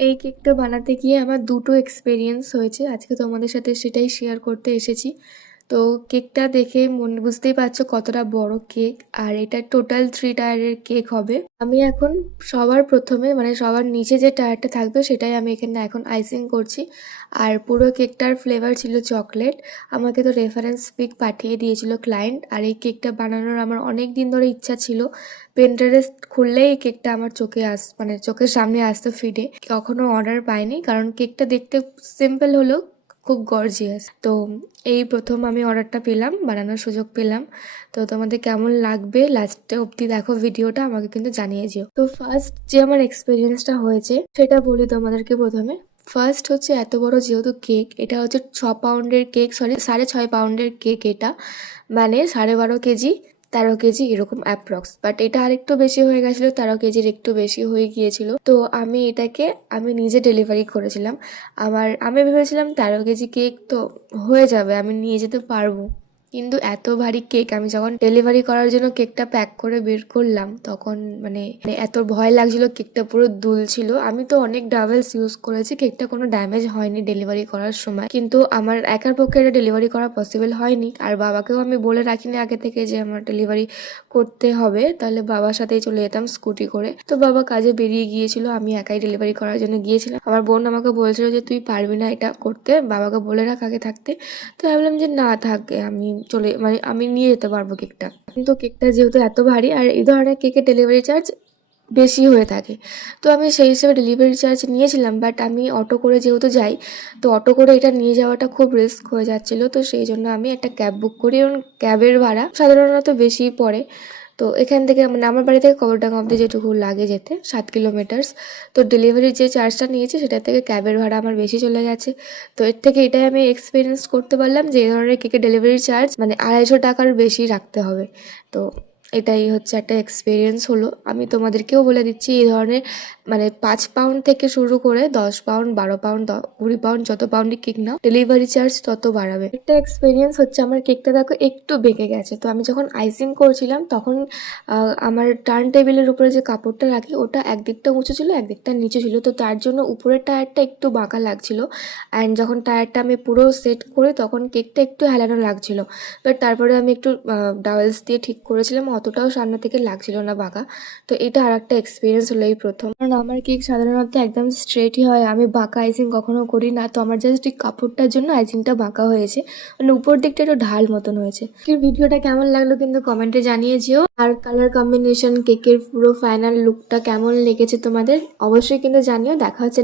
এই কেকটা বানাতে গিয়ে আমার দুটো এক্সপেরিয়েন্স হয়েছে। আজকে তোমাদের সাথে সেটাই শেয়ার করতে এসেছি। তো কেকটা দেখে বুঝতেই পারছো কতটা বড় কেক, আর এটা টোটাল 3 টায়ারের কেক হবে। আমি এখন সবার প্রথমে মানে সবার নিচে যে টায়ারটা থাকবে সেটাই আমি এখানে এখন আইসিং করছি। আর পুরো কেকটার ফ্লেভার ছিল চকলেট। আমাকে তো রেফারেন্স পিক পাঠিয়ে দিয়েছিল ক্লায়েন্ট। আর এই কেকটা বানানোর আমার অনেক দিন ধরে ইচ্ছা ছিল। পিন্টারেস্ট খুললেই এই কেকটা আমার মানে চোখের সামনে আসতো ফিডে। কখনো অর্ডার পাইনি, কারণ কেকটা দেখতে সিম্পল হলেও খুব গর্জিয়াস। তো এই প্রথম আমি অর্ডারটা পেলাম, বানানোর সুযোগ পেলাম। তো তোমাদের কেমন লাগবে লাস্টে অবধি দেখো ভিডিওটা, আমাকে কিন্তু জানিয়ে যেও। তো ফার্স্ট যে আমার এক্সপিরিয়েন্সটা হয়েছে সেটা বলি তোমাদেরকে প্রথমে। ফার্স্ট হচ্ছে এত বড় যেহেতু কেক, এটা হচ্ছে 6 পাউন্ডের কেক, সরি 6.5 পাউন্ডের কেক এটা, মানে 12.5 কেজি 13 কেজি এরকম অ্যাপ্রক্স। বাট এটা আরেকটু বেশি হয়ে গেছিলো, 13 কেজির একটু বেশি হয়ে গিয়েছিল। তো আমি নিজে ডেলিভারি করেছিলাম। আমি ভেবেছিলাম 13 কেজি কেক তো হয়ে যাবে, আমি নিয়ে যেতে পারবো। কিন্তু এত ভারী কেক, আমি যখন ডেলিভারি করার জন্য কেকটা প্যাক করে বের করলাম তখন মানে এত ভয় লাগছিল, কেকটা পুরো দুলছিল। আমি তো অনেক ডাভেলস ইউজ করেছি, কেকটা কোনো ড্যামেজ হয়নি ডেলিভারি করার সময়, কিন্তু আমার একার পক্ষে এটা ডেলিভারি করা পসিবল হয়নি। আর বাবাকেও আমি বলে রাখিনি আগে থেকে যে আমার ডেলিভারি করতে হবে, তাহলে বাবার সাথেই চলে যেতাম স্কুটি করে। তো বাবা কাজে বেরিয়ে গিয়েছিল, আমি একাই ডেলিভারি করার জন্য গিয়েছিলাম। আমার বোন আমাকে বলছিল যে তুই পারবি না এটা করতে, বাবাকে বলে রাখ আগে থাকতে। তো আমি বললাম যে না থাক, আমি নিয়ে যেতে পারবো কেকটা। কিন্তু কেকটা যেহেতু এত ভারী, আর এই ধরনের কেকের ডেলিভারি চার্জ বেশি হয়ে থাকে, তো আমি সেই হিসেবে ডেলিভারি চার্জ নিয়েছিলাম। বাট আমি অটো করে যেহেতু যাই, তো অটো করে এটা নিয়ে যাওয়াটা খুব রিস্ক হয়ে যাচ্ছিল। তো সেই জন্য আমি একটা ক্যাব বুক করি, এবং ক্যাবের ভাড়া সাধারণত বেশিই পড়ে। তো এখান থেকে মানে আমার বাড়ি থেকে কবরডাঙ্গা অব্দি যেটুকু লাগে যেতে 7 কিলোমিটার্স। তো ডেলিভারির যে চার্জটা নিয়েছি সেটা থেকে ক্যাবের ভাড়া আমার বেশি চলে গেছে। তো এর থেকে এটাই আমি এক্সপিরিয়েন্স করতে পারলাম যে এই ধরনের কেকের ডেলিভারি চার্জ মানে 250 টাকার বেশি রাখতে হবে। তো এটাই হচ্ছে একটা এক্সপিরিয়েন্স হলো। আমি তোমাদেরকেও বলে দিচ্ছি, এই ধরনের মানে 5 পাউন্ড থেকে শুরু করে 10 পাউন্ড 12 পাউন্ড 20 পাউন্ড যত পাউন্ডই কেক নাও, ডেলিভারি চার্জ তত বাড়াবে। একটা এক্সপিরিয়েন্স হচ্ছে, আমার কেকটা দেখো একটু বেঁকে গেছে। তো আমি যখন আইসিং করছিলাম তখন আমার টার্ন টেবিলের উপরে যে কাপড়টা রাখি ওটা একদিকটা উঁচু ছিল একদিকটা নিচু ছিল, তো তার জন্য উপরের টায়ারটা একটু বাঁকা লাগছিল। অ্যান্ড যখন টায়ারটা আমি পুরো সেট করি তখন কেকটা একটু হেলানো লাগছিল। বাট তারপরে আমি একটু ডাবলস দিয়ে ঠিক করেছিলাম, অতটাও সামনে থেকে লাগছিল না বাঁকা। তো এটা আর একটা এক্সপিরিয়েন্স হলো এই প্রথম। কারণ আমার কেক সাধারণত একদম স্ট্রেটই হয়, আমি বাঁকা আইসিং কখনো করি না। তো আমার জাস্ট এই কাপড়টার জন্য আইসিংটা বাঁকা হয়েছে, মানে উপর দিকটা একটু ঢাল মতন হয়েছে। কেকের ভিডিওটা কেমন লাগলো কিন্তু কমেন্টে জানিয়ে যেও। আর কালার কম্বিনেশন, কেকের পুরো ফাইনাল লুকটা কেমন লেগেছে তোমাদের অবশ্যই কিন্তু জানিও। দেখা হচ্ছে